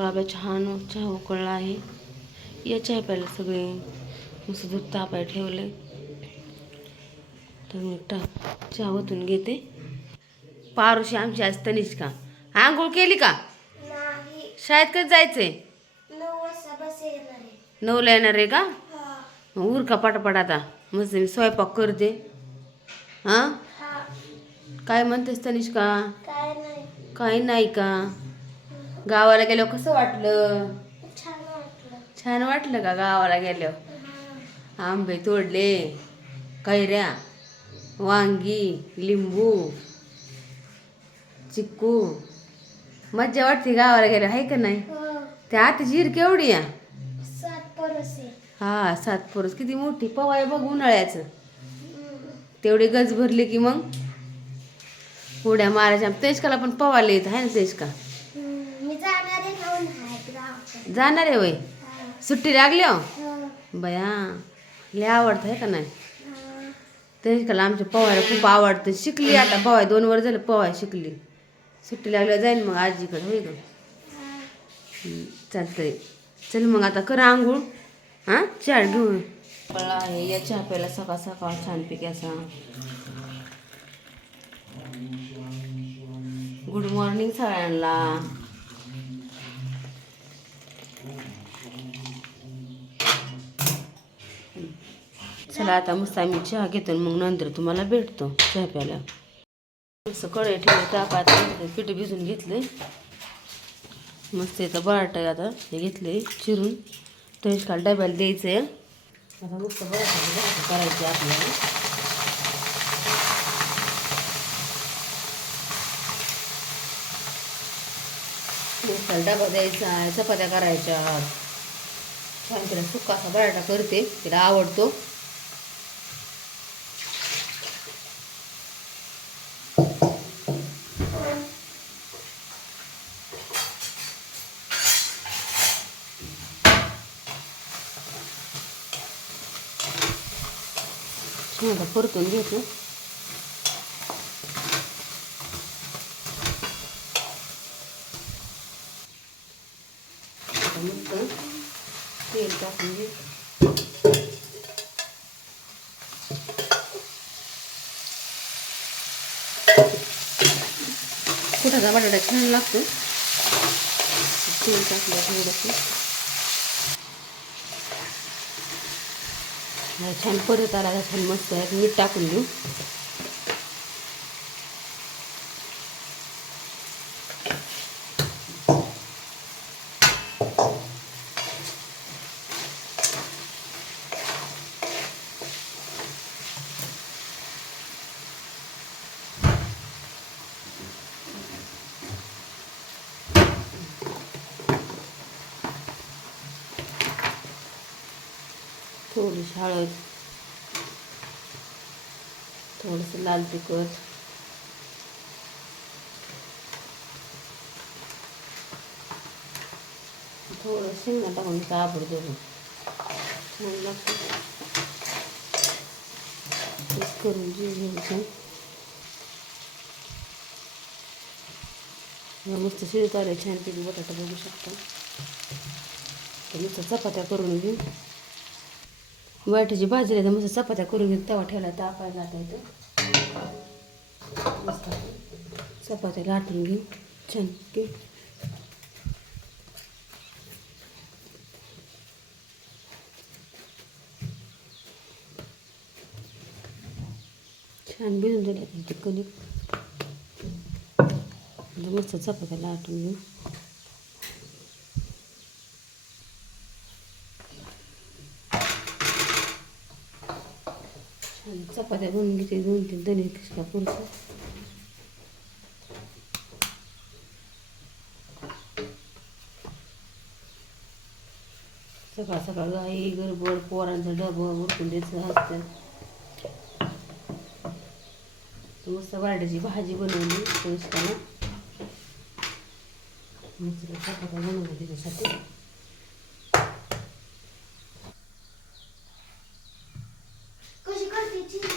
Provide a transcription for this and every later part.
गुलाबा छान चहा उकळला आहे. या चहा प्यायला सगळे मस्त दूध तापाय ठेवले. तर मी टा चहा ओतून घेते. पारुशी आमची आज तनिष्का आंघोळ केली का? शाळेत कधी जायचंय? नऊला येणार आहे का? उर का पटापट आता? मस्त मी स्वयंपाक करते. हां? काय म्हणतेस तनिष्का? काय नाही का? गावाला गेल्यावर कसं वाटलं? छान वाटलं. छान वाटलं का गावाला गेल्यावर? आंबे तोडले कैऱ्या वांगी लिंबू चिक्कू. मज्जा वाटते गावाला गेल्यावर आहे का नाही? हो. त्या आती जीर केवढी आहे? हा सात पोरस. किती मोठी पवाय बघ उन्हाळ्याचं. तेवढी गज भरली की मग उड्या मारायच्या. तेजकाला पण पवायला येत आहे ना तेजका हम्म. मी जाणार आहे ना उन्हाळ्यात गावाकडे जाणार आहे वय. सुट्टी लागली हो हो. बया लय आवडतं आहे का नाही. तेजकाला आमच्या पवायला खूप आवडतं शिकली आता पवाय दोन वर झालं पवाय शिकली सुट्टी लागल्यावर जाईल मग आजीकडे होय ग हा. हम्म, चालतंय चल मग आता कर आंघोळ हां चहा घेऊन पळा आहे या चहा प्यायला सकाळ सकाळ छानपैकी असा गुड मॉर्निंग सगळ्यांना चला आता मस्त आम्ही चहा घेतो आणि मग नंतर तुम्हाला भेटतो चहा प्यायला. मस्त कढई ठेवली तापात पीठ भिजून घेतले मस्त याचा बराट आता. हे घेतले चिरून. तरीच काल डब्याला द्यायचं आहे आता मस्त बराटा करायचे आपल्याला. डबा द्यायचा चपात्या करायच्या छान तिला सुका असा बराटा करते तिला आवडतो छान आता परतून घेतो आता मस्त तेल टाकून घेतो कुठाचा बटाटा छान लागतो? तेल टाकलं थोडंसं. हा, छान परत आला छान मस्त आहे. मीठ टाकून देऊ. थोडीशी हळद थोडंसं लाल तिखट. थोडं शेंगा टाकून काबड देऊन छान करून जीव घ्यायचं. मग मस्त शिजत आले छानपैकी बटाटा बघू शकता. तर चपात्या करून घेऊ वाटाची भाजी तर मस्त चपात्या करून घेऊन तवा ठेवला तापायला आता इथं मस्त. चपात्या लाटून घेऊ छान की छान भिजून दिले ते कणिक. मस्त चपात्या लाटून घेऊ छान चपात्या बनवून घेते दोन तीन दोन्ही किसका पुरतं. सकाळ सकाळ गाई गरबड पोरांचं डबं उरकून द्यायचं असतं मस्त बटाट्याची भाजी बनवली पोस्टाला मस्त चपात्या बनवली त्याच्यासाठी कशी करते चिंच?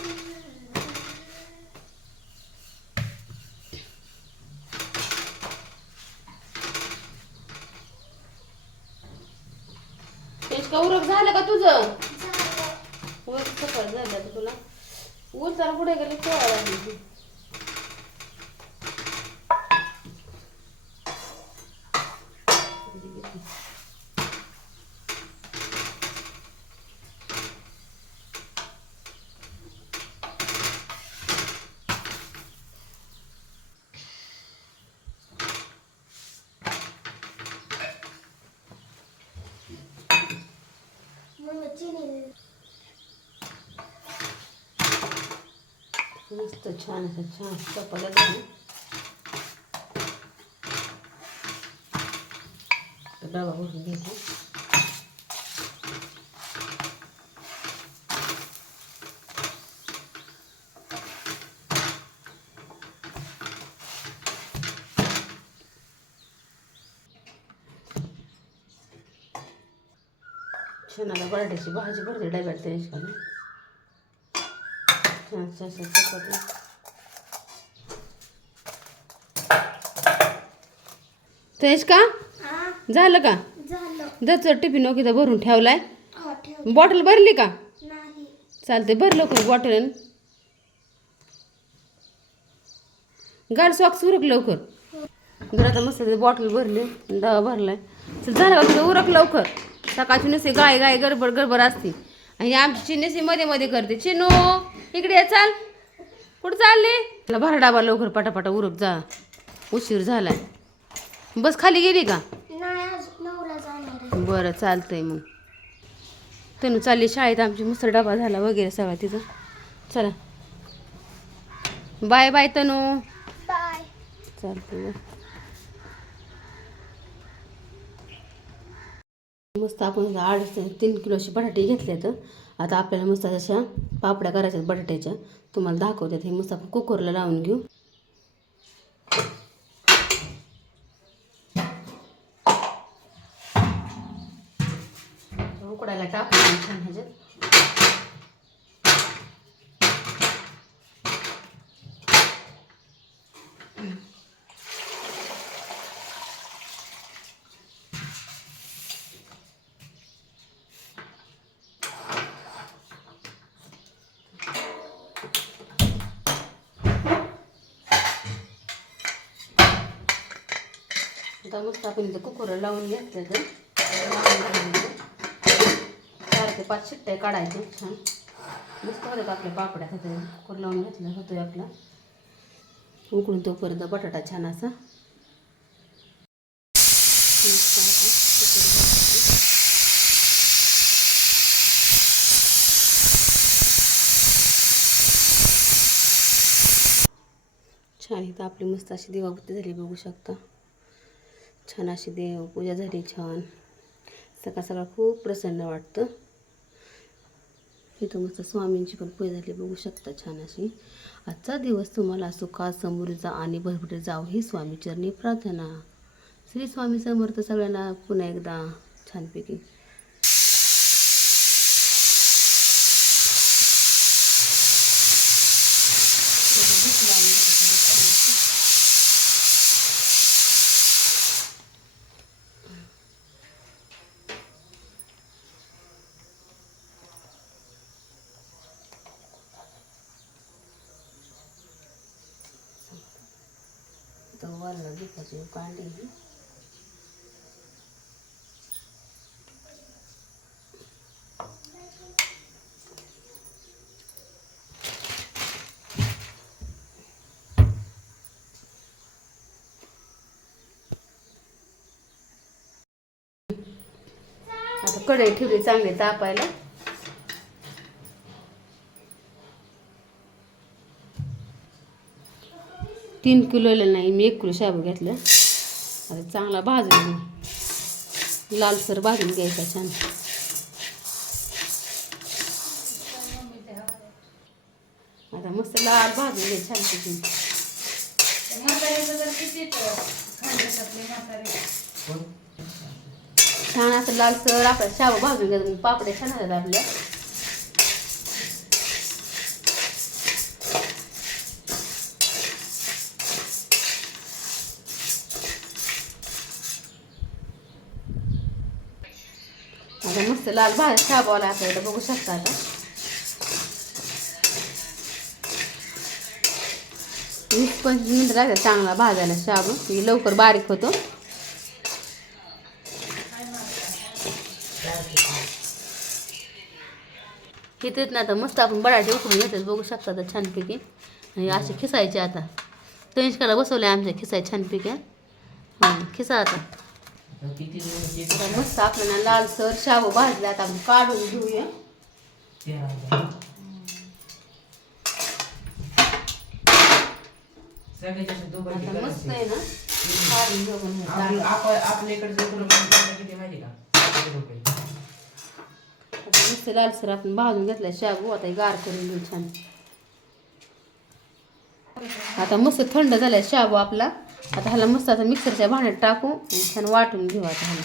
अनुष्का उरक झालं वर सफर झालं तुला. उलताना पुढे गेले केव्हा मग चिनी मस्त छान असं छान चपाला झाली डबा भरून घेते. छानाला बटाट्याची भाजी भरते डब्यात त्याची असं का? झालं का? दच टिफिन ओके भरून ठेवलाय. ठेव बॉटल भरली का? चालते भर लवकर बॉटल गाड सॉक्स उरक लवकर. जर आता मस्त बॉटल भरली दवा भरलाय. झालं का तुझं? उरक लवकर. सकाळची नुसती गाय गाय गडबड गडबड असते. आणि आमची चिन्नेसी मध्ये मध्ये करते. चिनू इकडे ये, चाल. कुठं चालली? तुला भरा डाबा लवकर पटापटा उरक जा. उशीर झालाय. बस खाली गेली का? नाही आज नऊला जाणार आहे. बरं चालतंय मग. तनू चालली शाळेत आमची मुसळ डबा झाला वगैरे सगळा तिथं. चला. Bye bye Tanu. बाय. चालतंय मस्त आपण अडीच ते तीन किलोचे बटाटे घेतले तर आता आपल्याला मस्त अशा पापड्या करायच्या बटाट्याच्या. तुम्हाला दाखवतात हे मस्त आपण कुकरला लावून घेऊ. उकडायला टाकू छान ह्याच्यात. आता मस्त आपण इथं कुकरला लावून घेतलं तर चार ते पाच शिट्ट्या काढायचे छान मस्त होतात आपल्या पापड्या तिथे कुकर लावून घेतलं होतोय आपला उकळून तोपर्यंत बटाटा छान असा छान इथं आपली मस्त अशी दिवाबत्ती झाली बघू शकता छान अशी देव पूजा झाली छान. सकाळ सकाळ खूप प्रसन्न वाटतं. इथं मस्त स्वामींची पण पूजा झाली बघू शकता छान अशी. आजचा दिवस तुम्हाला सुखा समृद्धीचा आणि भरभर जाव ही स्वामीचरणी प्रार्थना. श्री स्वामी समर्थ सगळ्यांना पुन्हा एकदा छानपैकी तर वरला दुखाची कांडी आता कढई ठेवली चांगली तापायला तीन किलोला नाही मी एक किलो शाबू घेतलं. आता चांगला भाजून लालसर भाजून घ्यायचा छान. आता मस्त लाल भाजून घे छान तिथून छान असं लालसर आपल्या शाबू भाजून घ्यायचा पापड्या छान आहेत आपल्या. आता मस्त लाल भाज्या शाबावला आता इथं बघू शकता आता. वीस पंचवीस मिनिटं लागतात चांगला भाजायला शाबू. की लवकर बारीक होतो. इथेच ना आता मस्त आपण बटाटे उकळून घेतात बघू शकता आता छानपैकी. आणि असे खिसायचे आता. तनिष्काला बसवले आमच्या खिसाय छानपैकी. हां खिसा आता. किती मस्त आपल्याला लालसर शाबू भाजले आता आपण काढून घेऊया. आता मस्त. आहे ना? काढून घेऊ आपण हे आपलं- तांदूळ. आप- आपल्याकडे जो रुपये किती माहिती का? सातशे रुपये आता मस्त लालसर आपण भाजून घेतलाय. शाबू आता हे गार करून घेऊ छान. आता मस्त थंड झालाय शाबू आपला. आता ह्याला मस्त आता मिक्सरच्या भांड्यात टाकू आणि छान वाटून घेऊ आता ह्याला.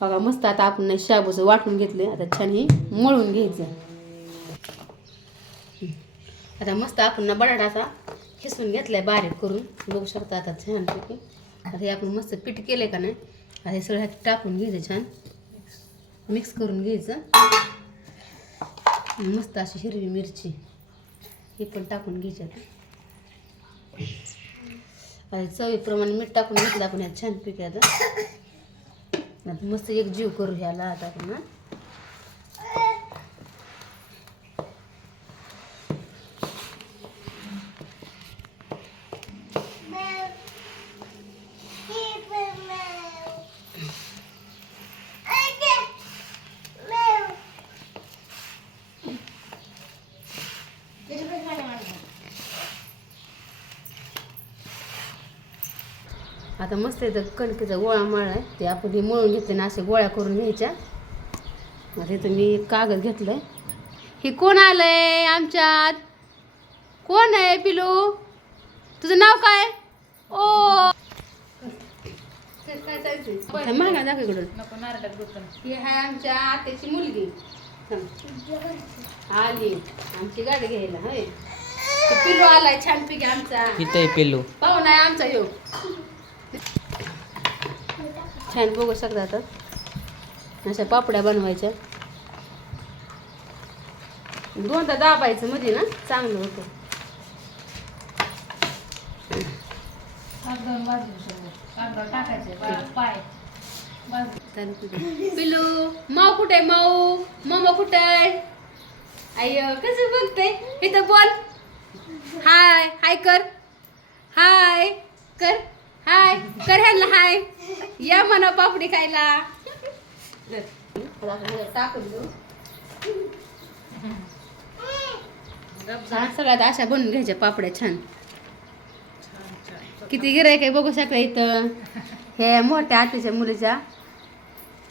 बघा मस्त आता आपण शाबूचं वाटून घेतले आता छान हे मळून घ्यायचं. आता मस्त आपण ना बटाटा असा खिसून घेतलाय बारीक करून. बघू शकता आता छानपैकी. आता हे आपण मस्त पीठ केलंय का नाही? आता हे सगळं ह्यात टाकून घ्यायचं छान. मिक्स करून घ्यायचं. मस्त अशी हिरवी मिरची हे पण टाकून घ्यायची आता. चवीप्रमाणे मीठ टाकून घेतलं आपण ह्यात छानपैकी आता मस्त एक जीव करू ह्याला आता आपण. आता मस्त इथं कणकेचा गोळा मळला आहे. ते आपण हे मळून घेतले ना असे गोळ्या करून घ्यायच्या. आता इथं मी एक कागद घेतलंय. हे कोण आलंय आमच्यात? कोण आहे पिलू? तुझं नाव काय? ओ! मागा दाखव इकडून. ही आहे आमच्या आत्याची मुलगी. हं. आली. आमची गाडी घ्यायला होय. ते पिलू आलाय छानपैकी आमचा. इथं आहे पेल्लू पाहून आहे आमचा यो छान बघू शकता आता. अशा पापड्या बनवायच्या. दोनदा दाबायचं मध्ये ना चांगलं होतं. पिलू माऊ कुठे माऊ? मामा कुठे अय्य कसं बघते? इथं बोल. हाय हाय कर. हाय कर. हाय कर ह्यांना हाय. या म्हणा पापडी खायला. टाकून देऊ सगळ्यात अशा बनवून घ्यायच्या पापड्या छान. किती गिरायक आहे बघू शकता इथं. हे मोठ्या आत्याच्या मुलीच्या.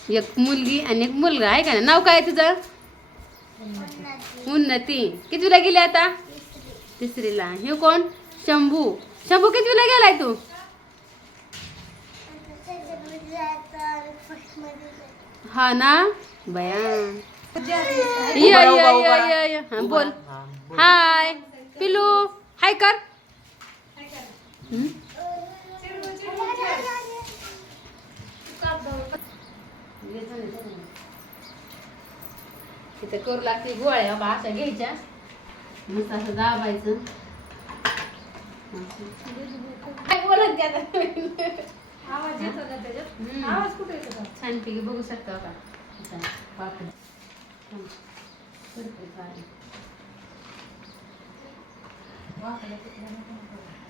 एक मुलगी आणि एक मुलगा आहे का ना नाव काय आहे तुझं? उन्नती. कितवीला गेली आता? तिसरीला. हे कोण? शंभू. शंभू कितवीला गेलाय तू? हा ना? बया. ये ये ये ये ये. हा, बोल. हाय. पिलू हाय कर? तिथं करू लागते गोळ्या बाबा अशा घ्यायच्या. मस्त असं दाबायचं. काय बोलत ते आता आवाज येतो ना त्याच्यात. आवाज कुठे येतो का? छानपैकी बघू शकता का पापड भारी.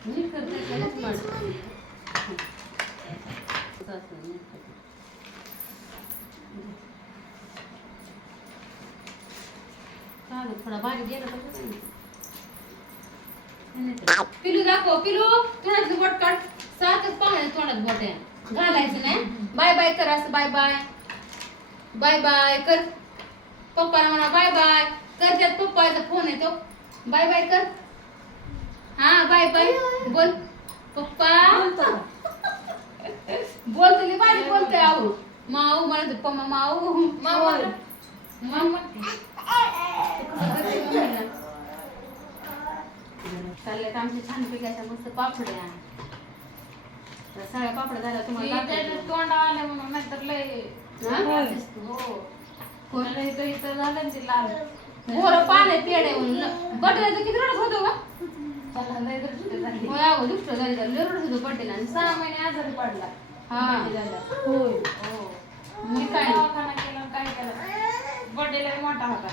नीट करते थोडा बारीक गेला. पिलू दाखव पिलू बोट काढ सातच पाहण्यात तोंडात बोट आहे. घालायचं नाही. बाय बाय कर असं बाय बाय. बाय बाय कर. पप्पाला म्हणा बाय बाय. कर त्यात पप्पाचा फोन येतो. बाय बाय कर. हा बाय बाय. बोल. पप्पा. बोलतो लई भारी बोलतोय आहो. माऊ म्हणत पप्पा माऊ. माऊ. चालले आमचे छान पिकाच्या मस्त पापड्या तर सगळ्या पापड्या झाल्या तुम्हाला दाखवते. तोंड आले म्हणून नाहीतर लय हा? हो कोणाला इथं इथं झालं ना ते लाल. पोरं पाणी पेढे म्हणून. बर्थडे किती रडत होतो का त्याला लय दृष्टी झाली. होय अगो दुष्ट झाली तर लय रडत होतो बर्थडेला सहा महिने आजारी पडला. हा. होय. हो. मी काय? दवाखाना केला काय केलं? बर्थडेला मोठा होता.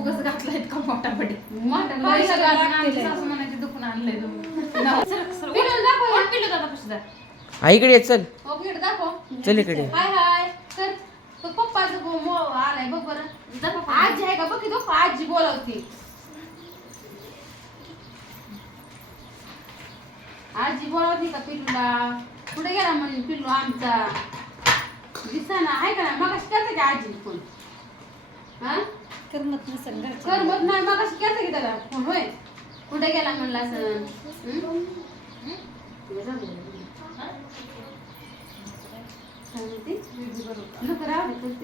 उगाच घातला इतका मोठा बर्थडे मोठं पैसे पैसे घालून आमची सासू म्हणायची दुखून आणलंय तुम्ही. पिलू दाखव कोण पिलू दादा पुसदा आई इकडे ये, चल. दाखव. चल इकडे हाय हाय. तर तो पप्पाचं मो- मो आलाय बघ बरं. आजी आहे का? बघ की तो आजी बोलावती. आजी बोलावती का पिल्लूला? कुठे गेला म्हणून पिल्लू आमचा? दिसाना आहे का ना मग करते का आजी फोन? हा? करमत नसेल करमत नाही. मग केलं की त्याला फोन? होय. कुठे गेला म्हणला असं हं? जाऊ दे. नको राहू दे,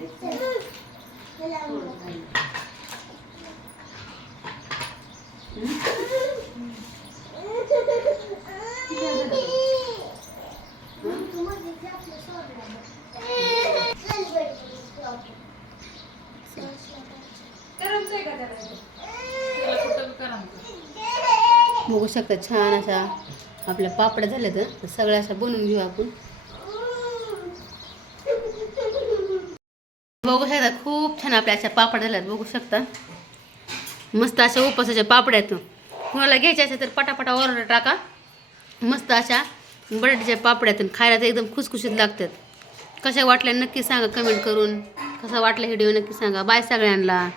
बघू शकता छान अशा आपल्या पापड्या झाल्या तर सगळ्या अशा बनवून घेऊ आपण बघू शकता खूप छान आपल्या अशा पापड झाल्यात बघू शकता. मस्त अशा उपासाच्या पापड्यातून कुणाला घ्यायच्या असेल तर पटापटा ऑर्डर टाका. मस्त अशा बटाट्याच्या पापड्यातून खायला तर एकदम खुसखुशीत लागतात. कशा वाटल्या नक्की सांगा कमेंट करून. कसा वाटला व्हिडिओ नक्की सांगा. बाय सगळ्यांना.